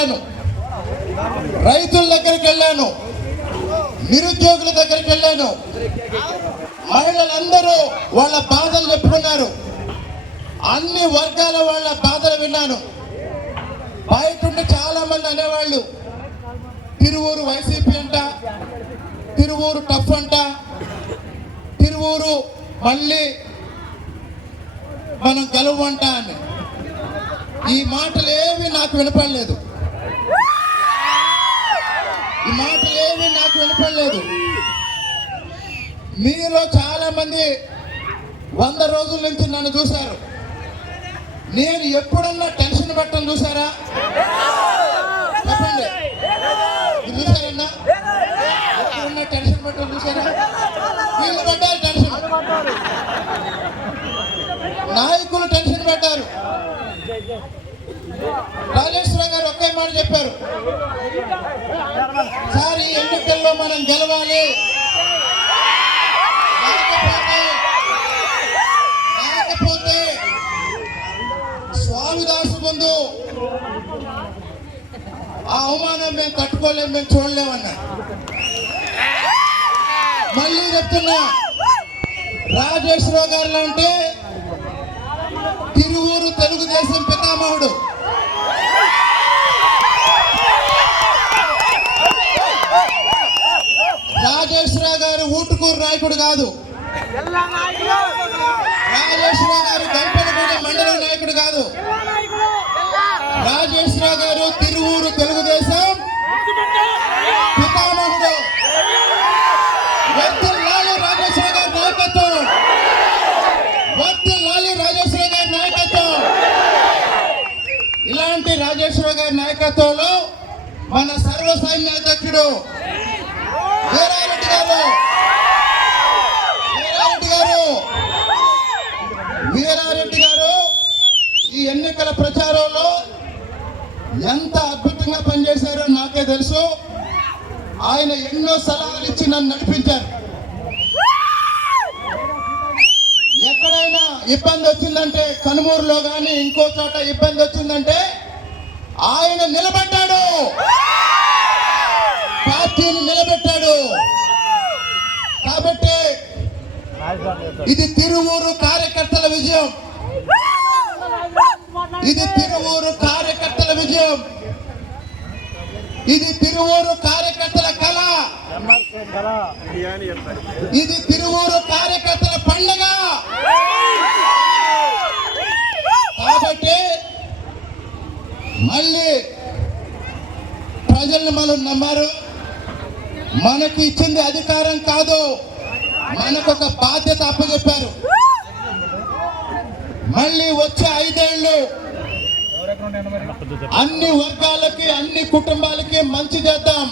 వెళ్ళాను, రైతుల దగ్గరికి వెళ్ళాను, నిరుద్యోగుల దగ్గరికి వెళ్ళాను. మహిళలందరూ వాళ్ళ బాధలు చెప్పుకున్నారు. అన్ని వర్గాల వాళ్ళ బాధలు విన్నాను. బయట ఉండి చాలా మంది అనేవాళ్ళు తిరువూరు వైసీపీ అంట, తిరువూరు టఫ్ అంట, తిరువూరు మళ్ళీ మనం గెలవంట అని. ఈ మాటలు ఏవి నాకు వినపడలేదు. ఈ మాటలు ఏవి నాకు వినపడలేదు. మీలో చాలా మంది 100 రోజుల నుంచి నన్ను చూశారు. నేను ఎప్పుడన్నా టెన్షన్ పెట్టడం చూసారా? చెప్పండి, చూసారన్నా? ఎప్పుడన్నా టెన్షన్ పెట్టడం చూసారా? వీళ్ళు పెట్టారు టెన్షన్, నాయకులు టెన్షన్ పెట్టారు. రాజేశ్వర గారు ఒకే మాట చెప్పారు, సార్ ఈ ఎన్నికల్లో మనం గెలవాలి, లేకపోతే స్వామిదాసు ముందు ఆ అవమానం మేము తట్టుకోలేము, మేము చూడలేమన్నారు. మళ్ళీ చెప్తున్నా, రాజేశ్వర గారు అంటే తిరువూరు తెలుగుదేశం పితామహుడు. రాజేశ్వర గారు ఊటుకూరు నాయకుడు కాదు. రాజేశ్వర గారు గంపలగూడ మండల నాయకుడు కాదు. రాజేశ్వర గారు తిరువూరు తెలుగుదేశం పితామహుడు. వర్ధిల్లాలి రాజేశ్వర గారి నాయకత్వం, వర్ధిల్లాలి రాజేశ్వర గారి నాయకత్వం. ఇలాంటి రాజేశ్వర గారి నాయకత్వంలో మన సర్వ సైన్య అధ్యక్షుడు వీరారెడ్డి గారు ఈ ఎన్నికల ప్రచారంలో ఎంత అద్భుతంగా పనిచేశారో నాకే తెలుసు. ఆయన ఎన్నో సలహాలు ఇచ్చి నన్ను నడిపించారు. ఎక్కడైనా ఇబ్బంది వచ్చిందంటే, కనుమూరులో కానీ ఇంకో చోట ఇబ్బంది వచ్చిందంటే ఆయన నిలబడ్డాడు, పార్టీని నిలబెట్టాడు. కాబట్టి ఇది తిరువూరు కార్యకర్తల విజయం, ఇది తిరువూరు కార్యకర్తల విజయం, ఇది తిరువూరు కార్యకర్తల కళ, ఇది తిరువూరు కార్యకర్తల పండుగ. కాబట్టి మళ్ళీ ప్రజల్ని మనం నమ్మారు. మనకి ఇచ్చింది అధికారం కాదు, మనకొక బాధ్యత అప్పచెప్పారు. మళ్ళీ వచ్చే 5 ఏళ్ళు అన్ని వర్గాలకి, అన్ని కుటుంబాలకి మంచి చేద్దాం.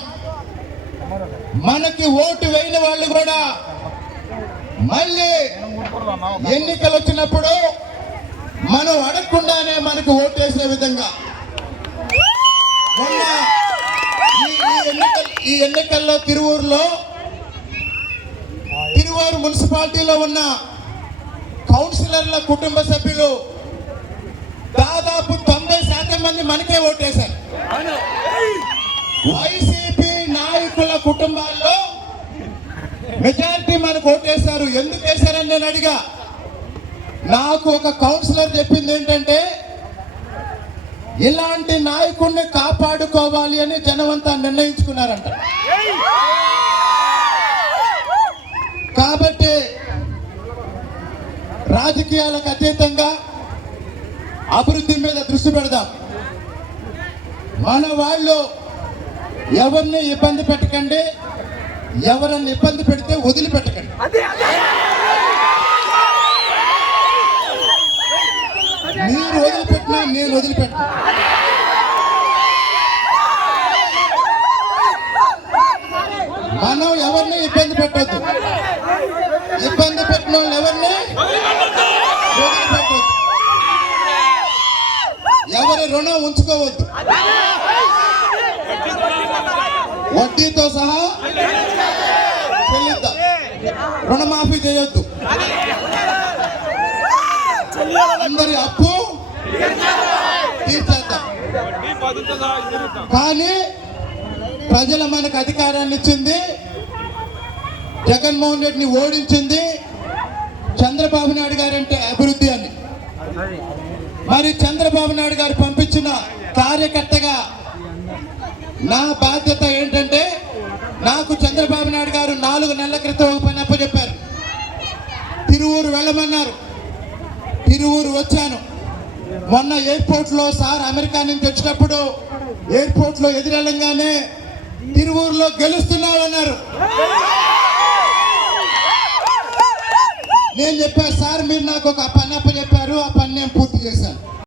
మనకి ఓటు వేయని వాళ్ళు కూడా మళ్ళీ ఎన్నికలు వచ్చినప్పుడు మనం అడగకుండానే మనకు ఓటేసే విధంగా. మొన్న ఈ ఎన్నికల్లో తిరువూరులో, తిరువూరు మున్సిపాలిటీలో ఉన్న కౌన్సిలర్ల కుటుంబ సభ్యులు దాదాపు 90% మంది మనకే ఓటేశారు. వైసీపీ నాయకుల కుటుంబాల్లో మెజారిటీ మనకు ఓటేశారు. ఎందుకు వేశారని నేను అడిగా. నాకు ఒక కౌన్సిలర్ చెప్పింది ఏంటంటే, ఇలాంటి నాయకుడిని కాపాడుకోవాలి అని జనమంతా నిర్ణయించుకున్నారంట. కాబట్టి రాజకీయాలకు అతీతంగా అభివృద్ధి మీద దృష్టి పెడదాం. మన వాళ్ళు ఎవరిని ఇబ్బంది పెట్టకండి, ఎవరన్నా ఇబ్బంది పెడితే వదిలిపెట్టకండి. మీరు వదిలిపెట్టినా నేను వదిలిపెట్టినా. మనం ఎవరిని ఇబ్బంది పెట్టద్దు, ఇబ్బంది పెట్టిన వాళ్ళు ఎవరిని వదిలిపెట్టద్దు, ఎవరి రుణం ఉంచుకోవద్దు, వడ్డీతో సహా చెల్లిద్దాం, రుణమాఫీ చేయొద్దు, అందరి అప్పు తీర్చేద్దాం. కానీ ప్రజలు మనకు అధికారాన్ని ఇచ్చింది, జగన్మోహన్ రెడ్డిని ఓడించింది చంద్రబాబు నాయుడు గారు అంటే అభివృద్ధి అని. మరి చంద్రబాబు నాయుడు గారు పంపించిన కార్యకర్తగా నా బాధ్యత ఏంటంటే, నాకు చంద్రబాబు నాయుడు గారు 4 నెలల క్రితం ఒక పని అప్పచెప్పారు. తిరువూరు వెళ్ళమన్నారు, తిరువూరు వచ్చాను. మొన్న ఎయిర్పోర్ట్లో సార్ అమెరికా నుంచి వచ్చినప్పుడు ఎయిర్పోర్ట్లో ఎదురెళ్ళంగానే తిరువూరులో గెలుస్తున్నామన్నారు. నేను చెప్పాను, సార్ మీరు నాకు ఒక పని అప్పచెప్పారు, ఆ పని నేను పూర్తి చేశాను.